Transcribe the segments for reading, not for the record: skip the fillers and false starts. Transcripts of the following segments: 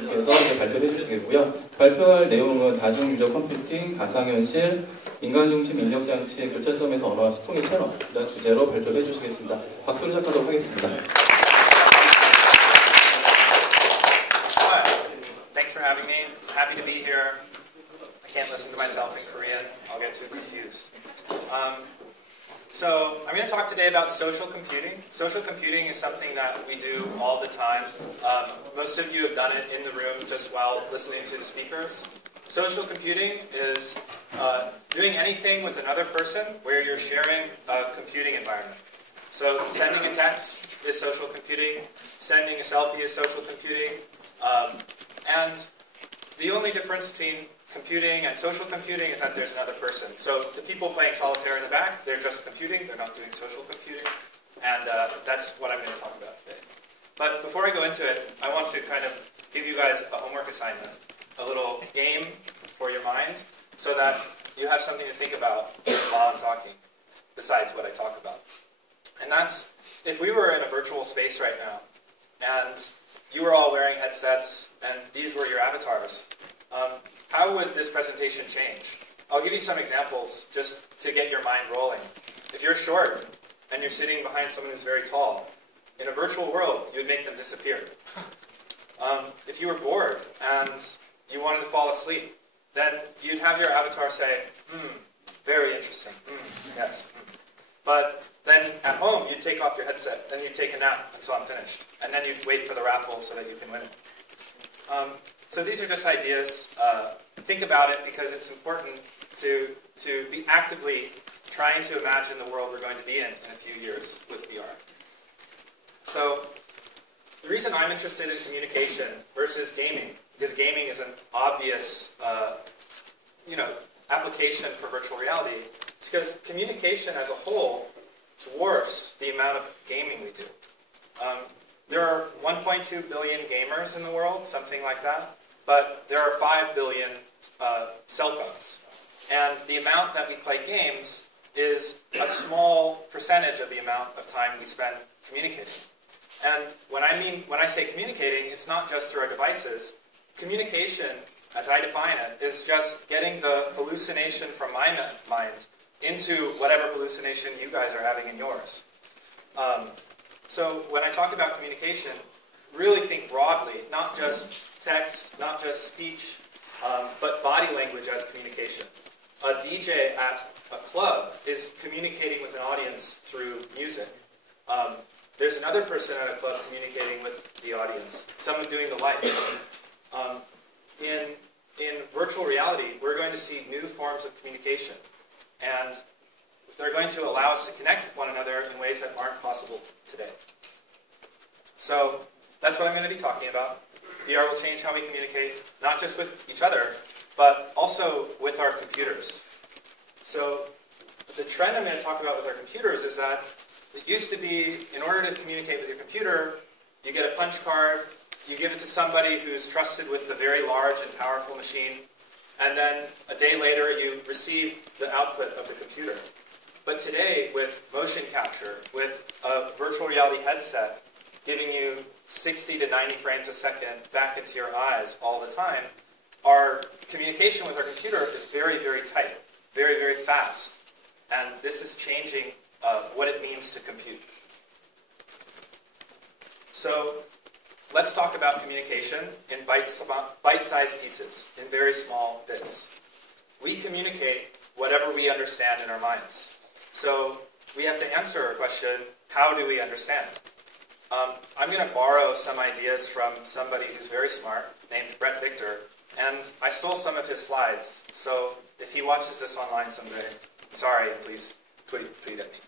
분께서 이제 발표를 해주시겠고요. 발표할 내용은 다중유저 컴퓨팅, 가상현실, 인간중심 인력장치의 교차점에서 언어와 소통의 실험 이런 주제로 발표를 해주시겠습니다. 박수로 시작하도록 하겠습니다. Thanks for having me. Happy to be here. I can't listen to myself in Korean. I'll get too confused. So I'm going to talk today about social computing. Social computing is something that we do all the time. Most of you have done it in the room just while listening to the speakers. Social computing is doing anything with another person where you're sharing a computing environment. So sending a text is social computing. Sending a selfie is social computing. And the only difference between computing and social computing is that there's another person. So the people playing solitaire in the back, they're just computing, they're not doing social computing. And that's what I'm going to talk about today. But before I go into it, I want to kind of give you guys a homework assignment, a little game for your mind, so that you have something to think about while I'm talking, besides what I talk about. And that's, if we were in a virtual space right now, and you were all wearing headsets, and these were your avatars, how would this presentation change? I'll give you some examples just to get your mind rolling. If you're short and you're sitting behind someone who's very tall, in a virtual world, you would make them disappear. If you were bored and you wanted to fall asleep, then you'd have your avatar say, very interesting, yes. But then at home, you'd take off your headset, then you'd take a nap until I'm finished. And then you'd wait for the raffle so that you can win it. So these are just ideas. Think about it because it's important to be actively trying to imagine the world we're going to be in a few years with VR. So the reason I'm interested in communication versus gaming, because gaming is an obvious application for virtual reality, is because communication as a whole dwarfs the amount of gaming we do. There are 1.2 billion gamers in the world, something like that, but there are 5 billion cell phones. And the amount that we play games is a small percentage of the amount of time we spend communicating. And when I say communicating, it's not just through our devices. Communication, as I define it, is just getting the hallucination from my mind into whatever hallucination you guys are having in yours. So when I talk about communication, really think broadly, not just text, not just speech, but body language as communication. A DJ at a club is communicating with an audience through music. There's another person at a club communicating with the audience, someone doing the lights. In virtual reality, we're going to see new forms of communication. And they're going to allow us to connect with one another in ways that aren't possible today. So that's what I'm going to be talking about. VR will change how we communicate, not just with each other, but also with our computers. So the trend I'm going to talk about with our computers is that it used to be, in order to communicate with your computer, you get a punch card, you give it to somebody who's trusted with the very large and powerful machine, and then a day later you receive the output of the computer. But today, with motion capture, with a virtual reality headset giving you 60 to 90 frames a second back into your eyes all the time, our communication with our computer is very, very tight, very, very fast. And this is changing what it means to compute. So let's talk about communication in bite-sized pieces, in very small bits. We communicate whatever we understand in our minds. So we have to answer a question, how do we understand? I'm going to borrow some ideas from somebody who's very smart, named Brett Victor, and I stole some of his slides. So if he watches this online someday, sorry, please tweet at me.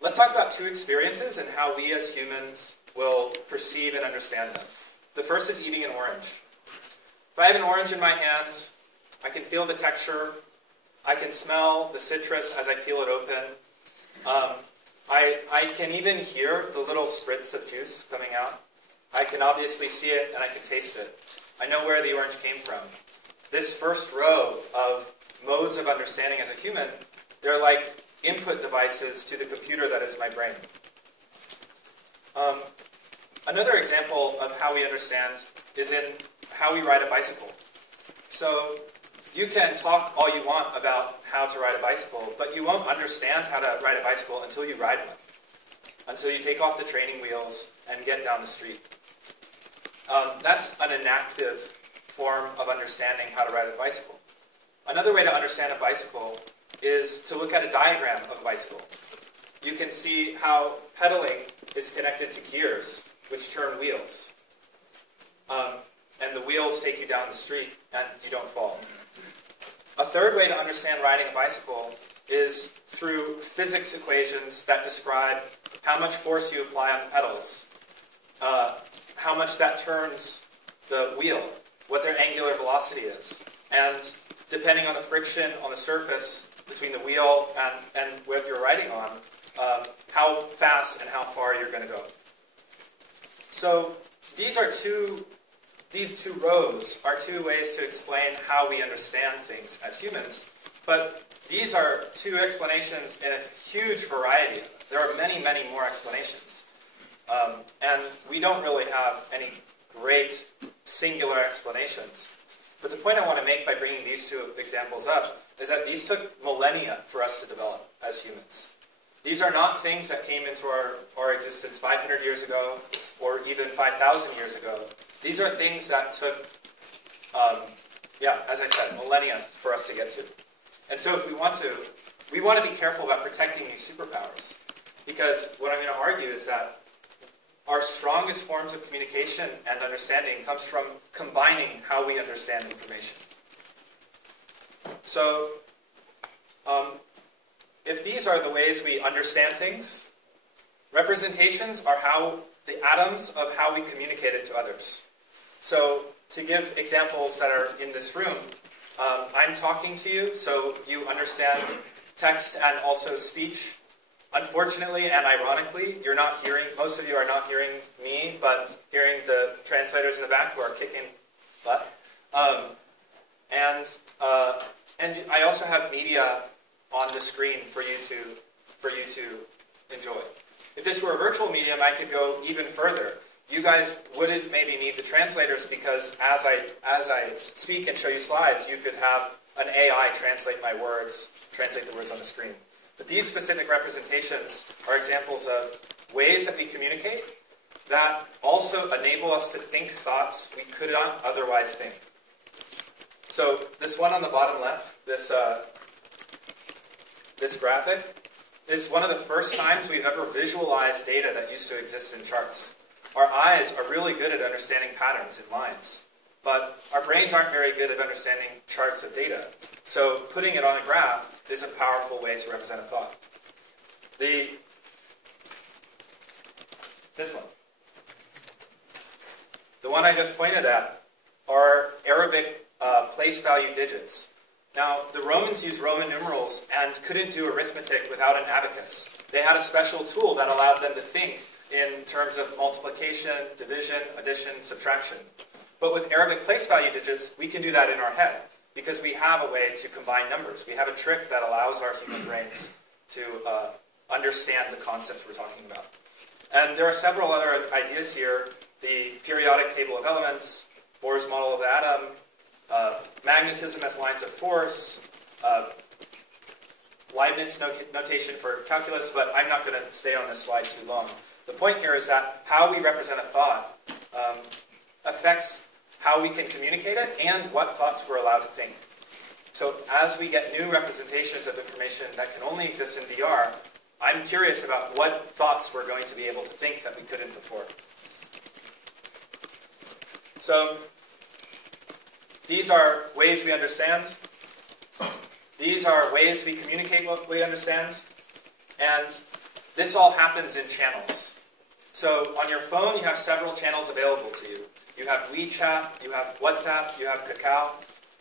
Let's talk about two experiences and how we as humans will perceive and understand them. The first is eating an orange. If I have an orange in my hand, I can feel the texture. I can smell the citrus as I peel it open. I can even hear the little spritz of juice coming out. I can obviously see it and I can taste it. I know where the orange came from. This first row of modes of understanding as a human, they're like input devices to the computer that is my brain. Another example of how we understand is in how we ride a bicycle. So you can talk all you want about how to ride a bicycle, but you won't understand how to ride a bicycle until you ride one, until you take off the training wheels and get down the street. That's an inactive form of understanding how to ride a bicycle. Another way to understand a bicycle is to look at a diagram of a bicycle. You can see how pedaling is connected to gears, which turn wheels. And the wheels take you down the street and you don't fall. A third way to understand riding a bicycle is through physics equations that describe how much force you apply on the pedals, how much that turns the wheel, what their angular velocity is, and depending on the friction on the surface between the wheel and what you're riding on, how fast and how far you're going to go. So these two rows are two ways to explain how we understand things as humans, but these are two explanations in a huge variety. There are many, many more explanations. And we don't really have any great singular explanations. But the point I want to make by bringing these two examples up is that these took millennia for us to develop as humans. These are not things that came into our existence 500 years ago or even 5,000 years ago. These are things that took, as I said, millennia for us to get to. And so if we want to be careful about protecting these superpowers. Because what I'm going to argue is that our strongest forms of communication and understanding comes from combining how we understand information. So, if these are the ways we understand things, representations are the atoms of how we communicate it to others. So, to give examples that are in this room, I'm talking to you, so you understand text and also speech. Unfortunately and ironically, most of you are not hearing me, but hearing the translators in the back who are kicking butt. And I also have media on the screen for you to enjoy. If this were a virtual medium, I could go even further. You guys wouldn't maybe need the translators because as I speak and show you slides, you could have an AI translate the words on the screen. But these specific representations are examples of ways that we communicate that also enable us to think thoughts we could not otherwise think. So this one on the bottom left, this graphic, is one of the first times we've ever visualized data that used to exist in charts. Our eyes are really good at understanding patterns in lines, but our brains aren't very good at understanding charts of data. So putting it on a graph is a powerful way to represent a thought. This one. The one I just pointed at are Arabic place value digits. Now, the Romans used Roman numerals and couldn't do arithmetic without an abacus. They had a special tool that allowed them to think in terms of multiplication, division, addition, subtraction. But with Arabic place value digits, we can do that in our head because we have a way to combine numbers. We have a trick that allows our human brains to understand the concepts we're talking about. And there are several other ideas here. The periodic table of elements, Bohr's model of the atom, magnetism as lines of force, Leibniz notation for calculus, but I'm not going to stay on this slide too long. The point here is that how we represent a thought affects how we can communicate it and what thoughts we're allowed to think. So as we get new representations of information that can only exist in VR, I'm curious about what thoughts we're going to be able to think that we couldn't before. So these are ways we understand. These are ways we communicate what we understand. And this all happens in channels. So on your phone, you have several channels available to you. You have WeChat, you have WhatsApp, you have Kakao,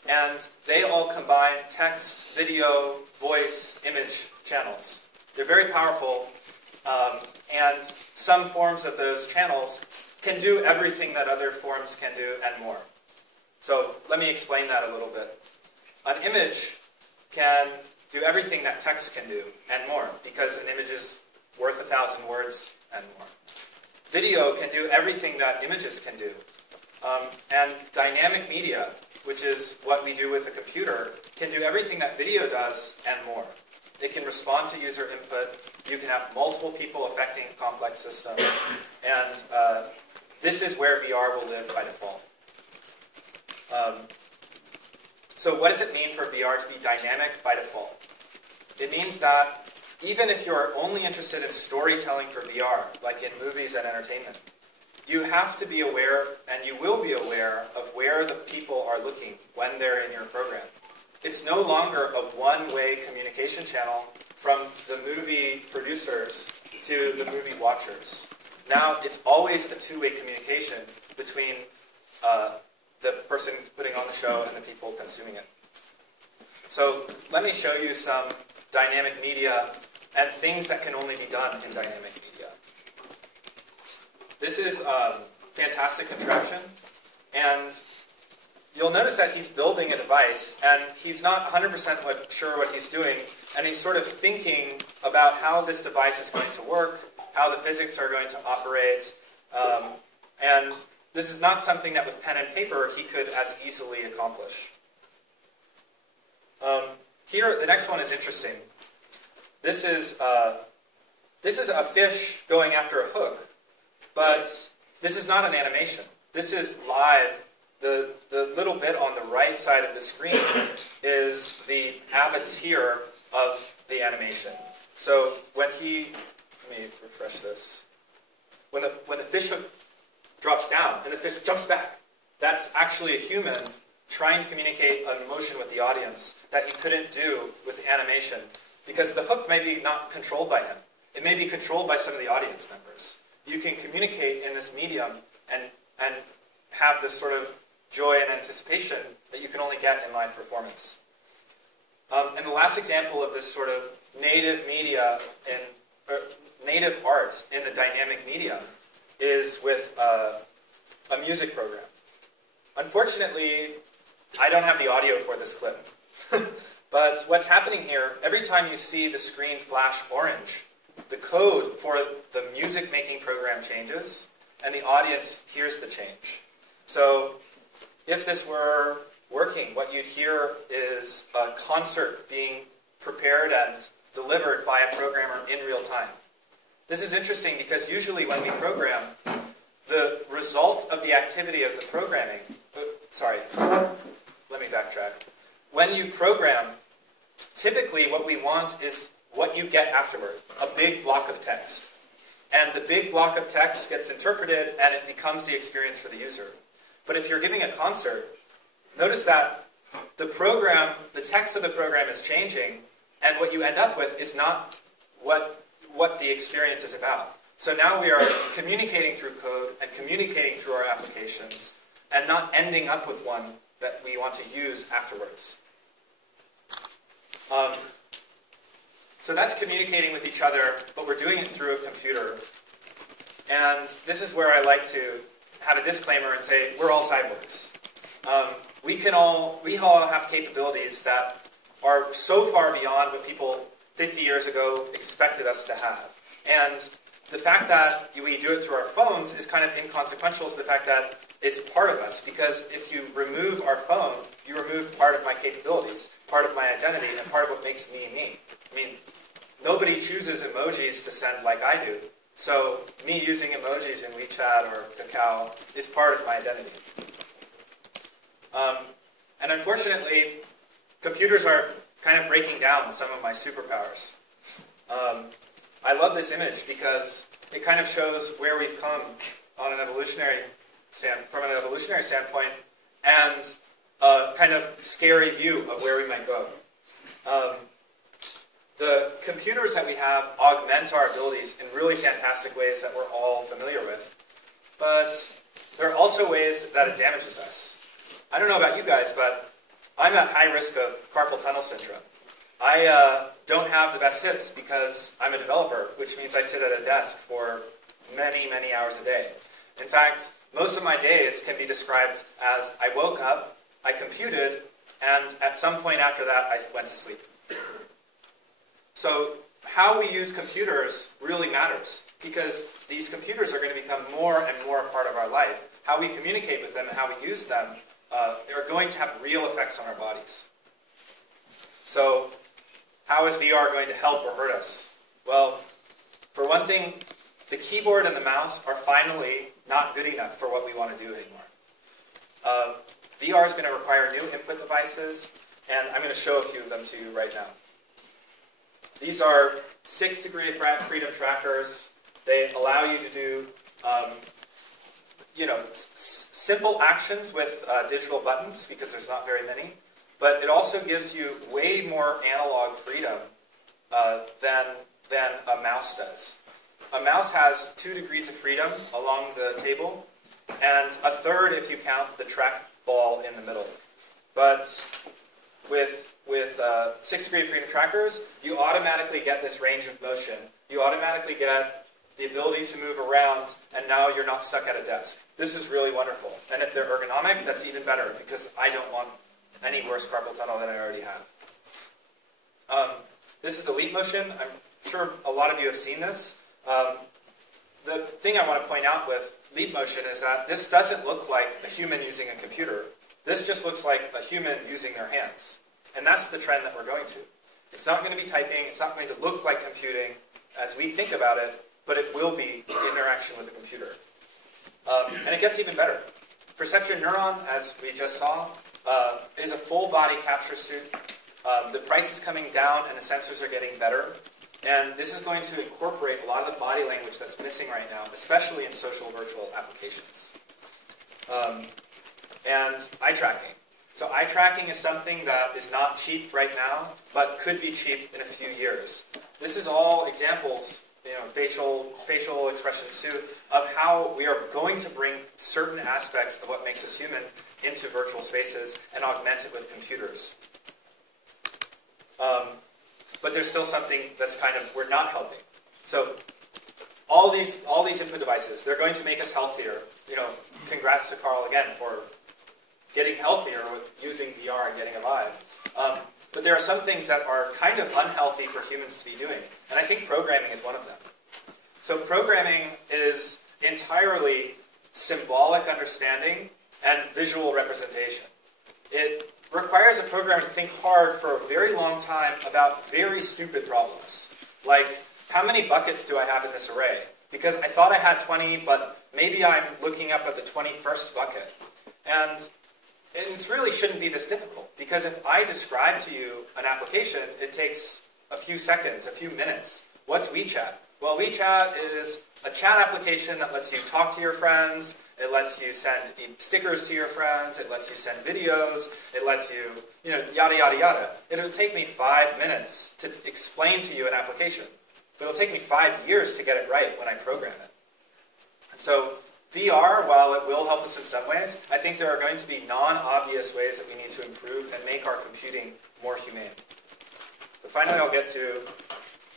and they all combine text, video, voice, image channels. They're very powerful, and some forms of those channels can do everything that other forms can do and more. So let me explain that a little bit. An image can do everything that text can do and more, because an image is worth 1,000 words and more. video can do everything that images can do. And dynamic media, which is what we do with a computer, can do everything that video does and more. It can respond to user input. You can have multiple people affecting complex systems. And this is where VR will live by default. So what does it mean for VR to be dynamic by default? It means that even if you're only interested in storytelling for VR, like in movies and entertainment, you have to be aware, and you will be aware, of where the people are looking when they're in your program. It's no longer a one-way communication channel from the movie producers to the movie watchers. Now it's always a two-way communication between the person putting on the show and the people consuming it. So let me show you some dynamic media and things that can only be done in dynamic media. This is a fantastic contraption, and you'll notice that he's building a device, and he's not 100% sure what he's doing, and he's sort of thinking about how this device is going to work, how the physics are going to operate, and this is not something that with pen and paper he could as easily accomplish. Here, the next one is interesting. This is a fish going after a hook, but this is not an animation. This is live. The little bit on the right side of the screen is the avatar of the animation. So when he, let me refresh this. When the fish hook drops down and the fish jumps back, that's actually a human trying to communicate an emotion with the audience that he couldn't do with animation, because the hook may be not controlled by him. It may be controlled by some of the audience members. You can communicate in this medium and have this sort of joy and anticipation that you can only get in live performance. And the last example of this sort of native media or native art in the dynamic medium is with a music program. Unfortunately, I don't have the audio for this clip. But what's happening here, every time you see the screen flash orange, the code for the music-making program changes, and the audience hears the change. So if this were working, what you'd hear is a concert being prepared and delivered by a programmer in real time. This is interesting because usually when we program, the result of the activity of the programming, let me backtrack. When you program, typically what we want is what you get afterward, a big block of text. And the big block of text gets interpreted and it becomes the experience for the user. But if you're giving a concert, notice that the program, the text of the program is changing, and what you end up with is not what the experience is about. So now we are communicating through code and communicating through our applications and not ending up with one that we want to use afterwards. So that's communicating with each other, but we're doing it through a computer. And this is where I like to have a disclaimer and say, we're all cyborgs. We all have capabilities that are so far beyond what people 50 years ago expected us to have. And the fact that we do it through our phones is kind of inconsequential to the fact that it's part of us, because if you remove our phone, you remove part of my capabilities, part of my identity, and part of what makes me me. I mean, nobody chooses emojis to send like I do. So me using emojis in WeChat or Kakao is part of my identity. And unfortunately, computers are kind of breaking down some of my superpowers. I love this image because it kind of shows where we've come on an from an evolutionary standpoint, and a kind of scary view of where we might go. The computers that we have augment our abilities in really fantastic ways that we're all familiar with. But there are also ways that it damages us. I don't know about you guys, but I'm at high risk of carpal tunnel syndrome. I don't have the best hips because I'm a developer, which means I sit at a desk for many, many hours a day. In fact, most of my days can be described as I woke up, I computed, and at some point after that, I went to sleep. So how we use computers really matters. because these computers are going to become more and more a part of our life. How we communicate with them and how we use them are going to have real effects on our bodies. So how is VR going to help or hurt us? Well, for one thing, the keyboard and the mouse are finally not good enough for what we want to do anymore. VR is going to require new input devices, and I'm going to show a few of them to you right now. These are 6-degree freedom trackers. They allow you to do simple actions with digital buttons, because there's not very many. But it also gives you way more analog freedom than a mouse does. A mouse has 2 degrees of freedom along the table, and a third if you count the trackball in the middle. But with 6-degree freedom trackers, you automatically get this range of motion. You automatically get the ability to move around, and now you're not stuck at a desk. This is really wonderful. And if they're ergonomic, that's even better, because I don't want any worse carpal tunnel than I already have. This is a leap motion. I'm sure a lot of you have seen this. The thing I want to point out with leap motion is that this doesn't look like a human using a computer. This just looks like a human using their hands. And that's the trend that we're going to. It's not going to be typing. It's not going to look like computing as we think about it, but it will be interaction with a computer. And it gets even better. Perception Neuron, as we just saw, is a full body capture suit. The price is coming down and the sensors are getting better. And this is going to incorporate a lot of the body language that's missing right now, especially in social virtual applications. And eye tracking. So eye tracking is something that is not cheap right now, but could be cheap in a few years. This is all examples, facial expressions too, of how we are going to bring certain aspects of what makes us human into virtual spaces and augment it with computers. But there's still something that's we're not helping. So all these input devices, they're going to make us healthier. Congrats to Carl again for getting healthier with using VR and getting alive. But there are some things that are kind of unhealthy for humans to be doing. And I think programming is one of them. So programming is entirely symbolic understanding and visual representation. It requires a programmer to think hard for a very long time about very stupid problems. Like, how many buckets do I have in this array? Because I thought I had 20, but maybe I'm looking up at the 21st bucket. And it really shouldn't be this difficult, because if I describe to you an application, it takes a few seconds, a few minutes. What's WeChat? Well, WeChat is a chat application that lets you talk to your friends. It lets you send stickers to your friends. It lets you send videos. It lets you, yada, yada, yada. It'll take me 5 minutes to explain to you an application. But it'll take me 5 years to get it right when I program it. And so VR, while it will help us in some ways, I think there are going to be non-obvious ways that we need to improve and make our computing more humane. But finally, I'll get to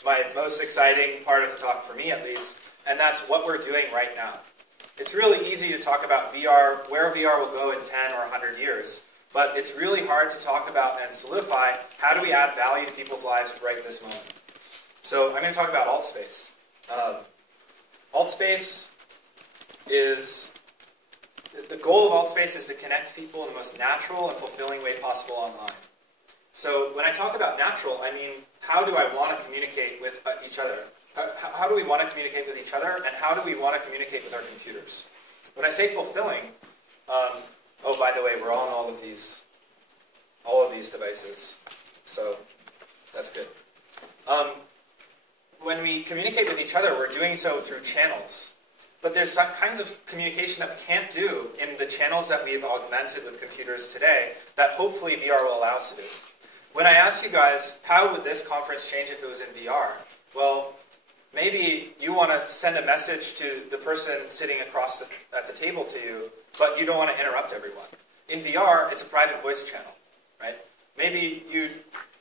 my most exciting part of the talk, for me at least, and that's what we're doing right now. It's really easy to talk about VR, where VR will go in 10 or 100 years, but it's really hard to talk about and solidify how do we add value to people's lives right this moment. So I'm going to talk about AltSpace. AltSpace is, the goal of AltSpace is to connect people in the most natural and fulfilling way possible online. So when I talk about natural, I mean, how do I want to communicate with each other? How do we want to communicate with each other, and how do we want to communicate with our computers? When I say fulfilling, oh, by the way, we're on all of these devices, so that's good. When we communicate with each other, we're doing so through channels. But there's some kinds of communication that we can't do in the channels that we've augmented with computers today that hopefully VR will allow us to do. When I ask you guys, how would this conference change if it was in VR? Well, maybe you want to send a message to the person sitting across at the table to you, but you don't want to interrupt everyone. In VR, it's a private voice channel, right? Maybe you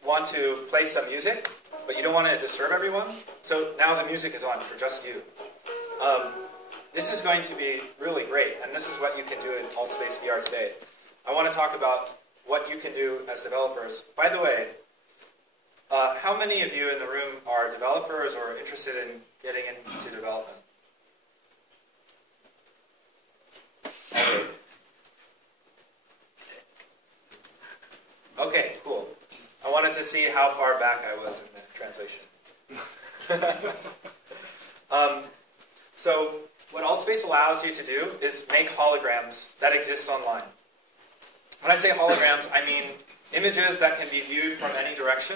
want to play some music, but you don't want to disturb everyone, so now the music is on for just you. This is going to be really great, and this is what you can do in AltSpace VR today. I want to talk about what you can do as developers. By the way, how many of you in the room are developers or interested in getting into development? wanted to see how far back I was in the translation. So what AltSpace allows you to do is make holograms that exist online. When I say holograms, I mean images that can be viewed from any direction,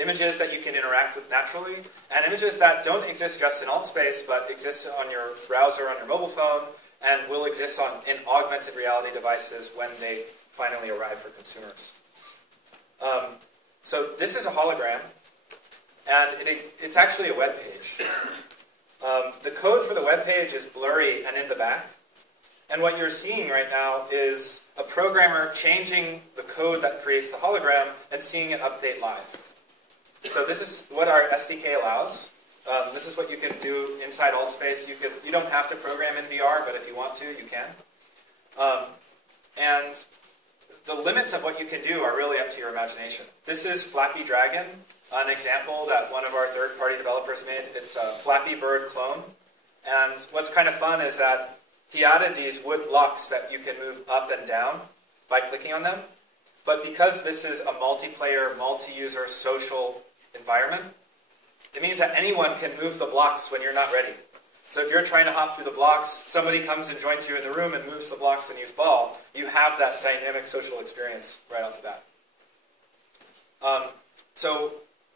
images that you can interact with naturally, and images that don't exist just in AltSpace, but exist on your browser, on your mobile phone, and will exist in augmented reality devices when they finally arrive for consumers. So this is a hologram, and it's actually a web page. The code for the web page is blurry and in the back. And what you're seeing right now is a programmer changing the code that creates the hologram and seeing it update live. So this is what our SDK allows. This is what you can do inside AltSpace. You don't have to program in VR, but if you want to, you can. And the limits of what you can do are really up to your imagination. This is Flappy Dragon, an example that one of our third-party developers made. It's a Flappy Bird clone. And what's kind of fun is that he added these wood blocks that you can move up and down by clicking on them. But because this is a multiplayer, multi-user, social environment, it means that anyone can move the blocks when you're not ready. So if you're trying to hop through the blocks, somebody comes and joins you in the room and moves the blocks and you fall, you have that dynamic social experience right off the bat. So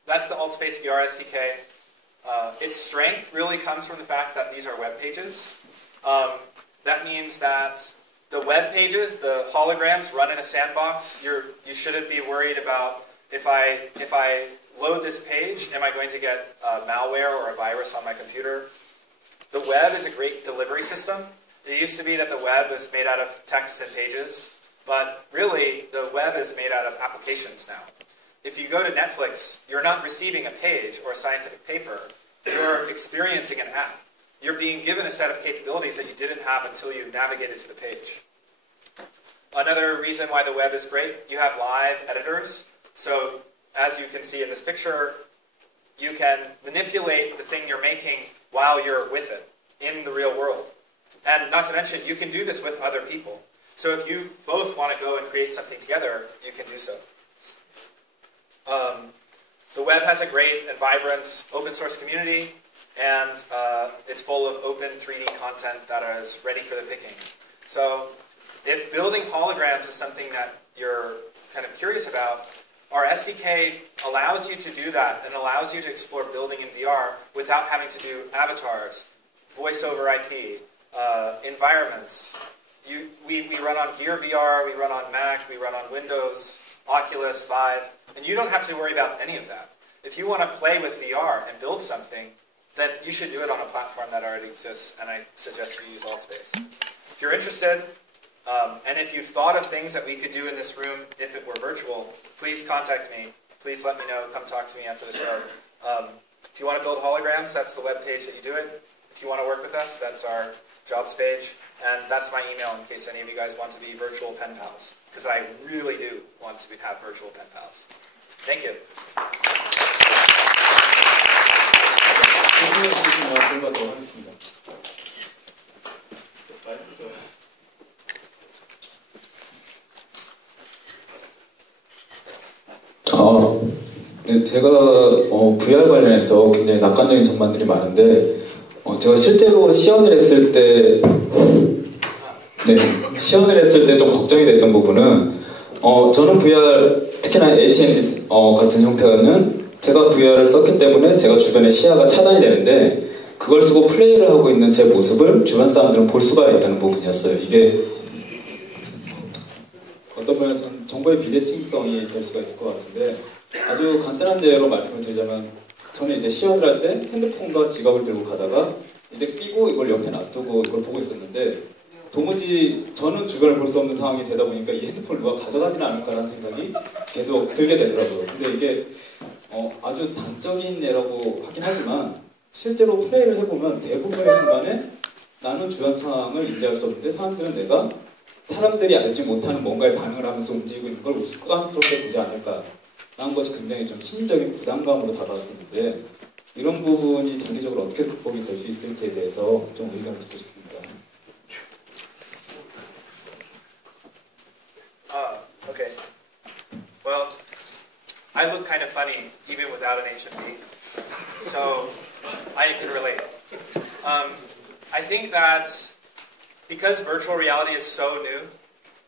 that's the AltSpace VR SDK. Its strength really comes from the fact that these are web pages. That means that the web pages, the holograms, run in a sandbox. You shouldn't be worried about if I load this page, am I going to get malware or a virus on my computer? The web is a great delivery system. It used to be that the web was made out of text and pages, but really the web is made out of applications now. If you go to Netflix, you're not receiving a page or a scientific paper. You're experiencing an app. You're being given a set of capabilities that you didn't have until you navigated to the page. Another reason why the web is great, you have live editors. So as you can see in this picture, you can manipulate the thing you're making while you're with it in the real world. And not to mention, you can do this with other people. So if you both want to go and create something together, you can do so. The web has a great and vibrant open source community, and it's full of open 3D content that is ready for the picking. So if building holograms is something that you're kind of curious about, our SDK allows you to do that and allows you to explore building in VR without having to do avatars, voice over IP, environments. We run on Gear VR, we run on Mac, we run on Windows, Oculus, Vive, and you don't have to worry about any of that. If you want to play with VR and build something, then you should do it on a platform that already exists, and I suggest you use AltSpace. If you're interested, and if you've thought of things that we could do in this room if it were virtual, please contact me. Please let me know. Come talk to me after the show. If you want to build holograms, that's the web page that you do it. If you want to work with us, that's our jobs page. And that's my email in case any of you guys want to be virtual pen pals. Because I really do want to have virtual pen pals. Thank you. 네, 제가 VR 관련해서 굉장히 낙관적인 전망들이 많은데 제가 실제로 시연을 했을 때 좀 걱정이 됐던 부분은 저는 VR, 특히나 HND 같은 형태는 제가 VR을 썼기 때문에 제가 주변의 시야가 차단이 되는데 그걸 쓰고 플레이를 하고 있는 제 모습을 주변 사람들은 볼 수가 있다는 부분이었어요. 이게 어떤 면에서는 정보의 비대칭성이 될 수가 있을 것 같은데 아주 간단한 예로 말씀을 드리자면 저는 이제 시연을 할 때 핸드폰과 지갑을 들고 가다가 이제 끼고 이걸 옆에 놔두고 이걸 보고 있었는데 도무지 저는 주변을 볼 수 없는 상황이 되다 보니까 이 핸드폰을 누가 가져가지는 않을까라는 생각이 계속 들게 되더라고요. 근데 이게 아주 단적인 예라고 하긴 하지만 실제로 플레이를 해보면 대부분의 순간에 나는 주변 상황을 인지할 수 없는데 사람들은 내가 사람들이 알지 못하는 뭔가에 반응을 하면서 움직이고 있는 걸 습관스럽게 보지 않을까라는 것이 굉장히 좀 심리적인 부담감으로 다가왔었는데 이런 부분이 장기적으로 어떻게 극복이 될 수 있을지에 대해서 좀 의견을 듣고 싶습니다. Okay. Well, I look kind of funny even without an HMD, so I can relate. I think that because virtual reality is so new,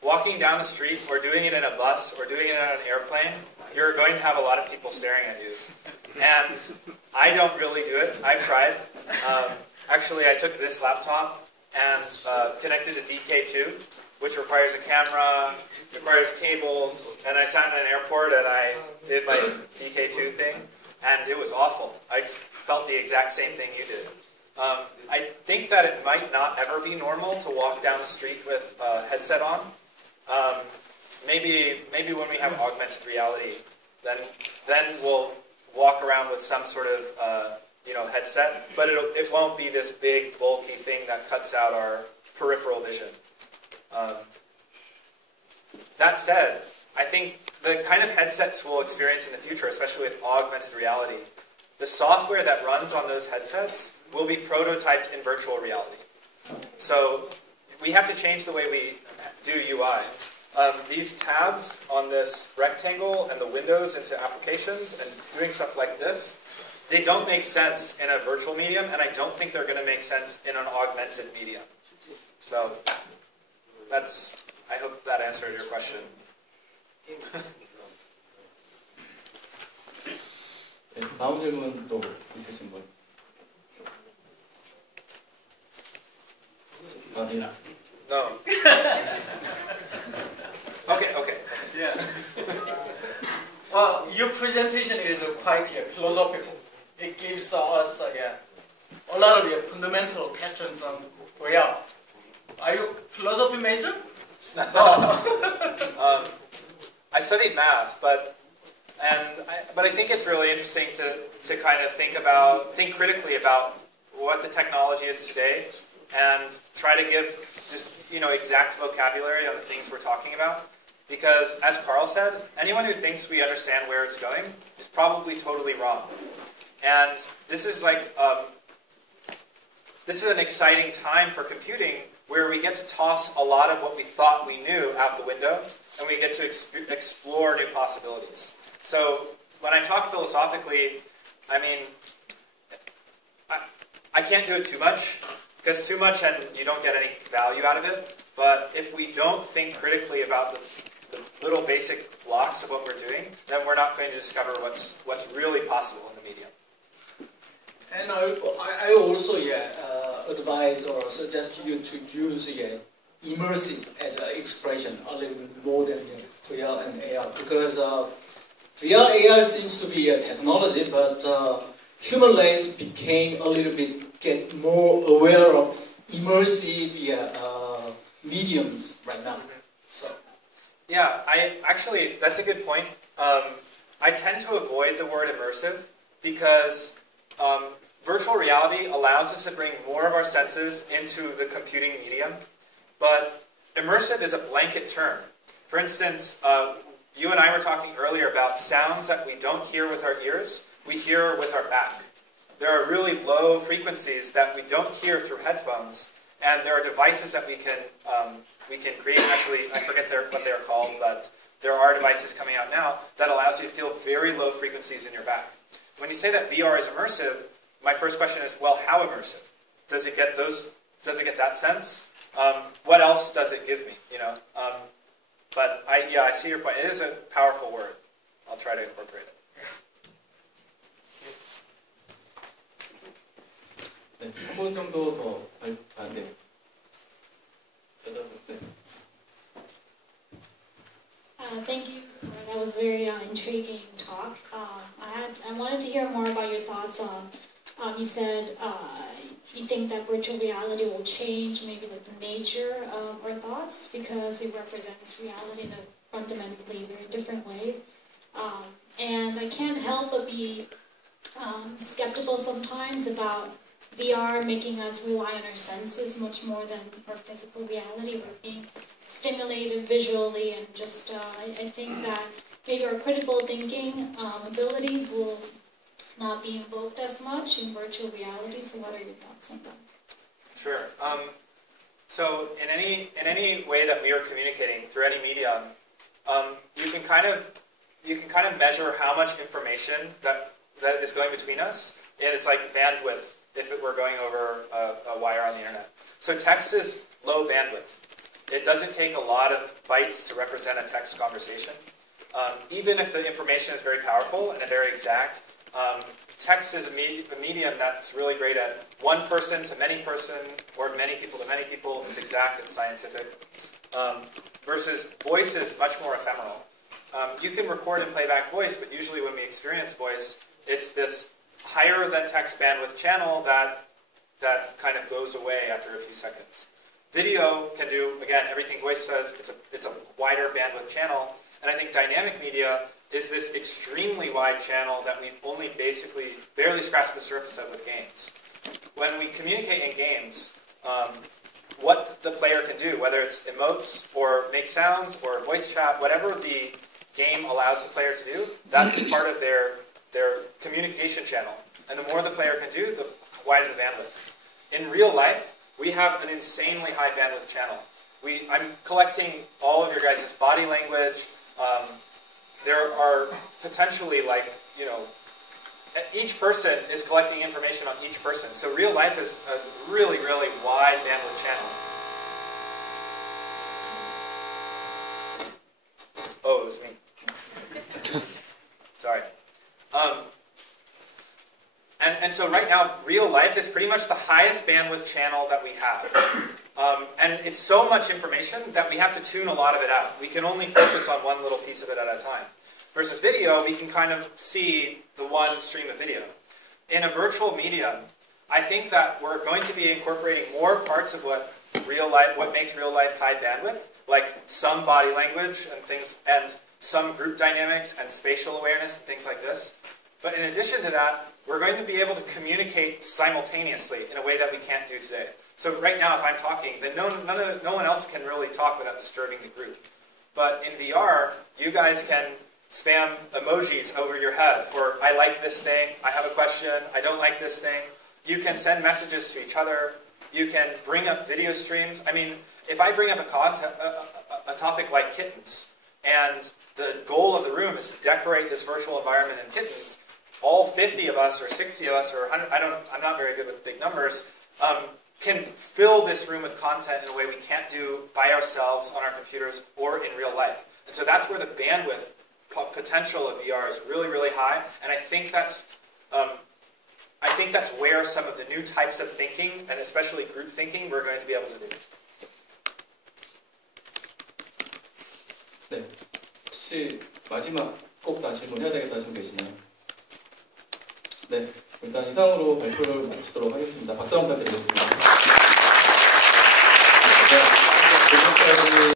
walking down the street or doing it in a bus or doing it on an airplane, you're going to have a lot of people staring at you. And I don't really do it. I've tried. Actually, I took this laptop and connected to DK2, which requires a camera, requires cables, and I sat in an airport and I did my DK2 thing, and it was awful. I felt the exact same thing you did. I think that it might not ever be normal to walk down the street with a headset on. Maybe when we have augmented reality, then we'll walk around with some sort of headset, but it won't be this big bulky thing that cuts out our peripheral vision. That said, I think the kind of headsets we'll experience in the future, especially with augmented reality, the software that runs on those headsets will be prototyped in virtual reality. So we have to change the way we do UI. These tabs on this rectangle and the windows into applications and doing stuff like this, they don't make sense in a virtual medium, and I don't think they're going to make sense in an augmented medium. So I hope that answered your question. 네, 다음 질문 또 있으신 분? 네. No. Okay. Yeah. Well, your presentation is quite philosophical. It gives us a lot of fundamental questions on VR. Are you philosophy major? I studied math, but I think it's really interesting to kind of think critically about what the technology is today and try to give just exact vocabulary on the things we're talking about. Because, as Carl said, anyone who thinks we understand where it's going is probably totally wrong. And this is an exciting time for computing where we get to toss a lot of what we thought we knew out the window, and we get to explore new possibilities. So when I talk philosophically, I mean, I can't do it too much, because too much and you don't get any value out of it. But if we don't think critically about the little basic blocks of what we're doing, then we're not going to discover what's really possible in the medium. And I also advise or suggest you to use immersive as an expression a little bit more than VR and AR, because VR AR seems to be a technology, but human race became a little bit get more aware of immersive mediums right now. So yeah, that's a good point. I tend to avoid the word immersive because virtual reality allows us to bring more of our senses into the computing medium, but immersive is a blanket term. For instance, you and I were talking earlier about sounds that we don't hear with our ears, we hear with our back. There are really low frequencies that we don't hear through headphones, and there are devices that we can create. Actually, I forget what they're called, but there are devices coming out now that allows you to feel very low frequencies in your back. When you say that VR is immersive, my first question is, well, how immersive? Does it get that sense? What else does it give me? But I see your point. It is a powerful word. I'll try to incorporate it. 네, 3분 정도 더 네. Thank you. That was a very intriguing talk. I wanted to hear more about your thoughts on. You said you think that virtual reality will change maybe the nature of our thoughts because it represents reality in a fundamentally very different way. And I can't help but be skeptical sometimes about VR making us rely on our senses much more than our physical reality. We're being stimulated visually, and just I think that maybe our critical thinking abilities will not be invoked as much in virtual reality. So what are your thoughts on that? Sure. So in any way that we are communicating through any medium, you can kind of you can kind of measure how much information that is going between us, and it's like bandwidth if it were going over a wire on the internet. So text is low bandwidth. It doesn't take a lot of bytes to represent a text conversation. Even if the information is very powerful and very exact, text is a medium that's really great at one person to many person, or many people to many people. It's exact, it's scientific. Versus voice is much more ephemeral. You can record and play back voice, but usually when we experience voice, it's this higher than text bandwidth channel that kind of goes away after a few seconds. Video can do, again, everything voice says. It's a wider bandwidth channel. And I think dynamic media is this extremely wide channel that we've only basically barely scratched the surface of with games. When we communicate in games, what the player can do, whether it's emotes or make sounds or voice chat, whatever the game allows the player to do, that's part of their communication channel. And the more the player can do, the wider the bandwidth. In real life, we have an insanely high bandwidth channel. I'm collecting all of your guys' body language. There are potentially each person is collecting information on each person. So real life is a really, really wide bandwidth channel. Oh, it was me. Sorry. And so right now, real life is pretty much the highest bandwidth channel that we have. And it's so much information that we have to tune a lot of it out. We can only focus on one little piece of it at a time. Versus video, we can kind of see the one stream of video. In a virtual medium, I think that we're going to be incorporating more parts of what makes real life high bandwidth, like some body language and things, and some group dynamics and spatial awareness and things like this. But in addition to that, we're going to be able to communicate simultaneously in a way that we can't do today. So right now, if I'm talking, then no one else can really talk without disturbing the group. But in VR, you guys can spam emojis over your head for, I like this thing, I have a question, I don't like this thing. You can send messages to each other. You can bring up video streams. I mean, if I bring up a topic like kittens, and the goal of the room is to decorate this virtual environment in kittens, all 50 of us, or 60 of us, or 100, I'm not very good with big numbers, can fill this room with content in a way we can't do by ourselves on our computers or in real life. And so that's where the bandwidth potential of VR is really, really high. And I think that's where some of the new types of thinking, and especially group thinking, we're going to be able to do. 네, 혹시 마지막 꼭 다 질문해야 되겠다 하시고 계시나요? 네, 일단 이상으로 발표를 마치도록 하겠습니다. 박수 한번 부탁드리겠습니다. 네,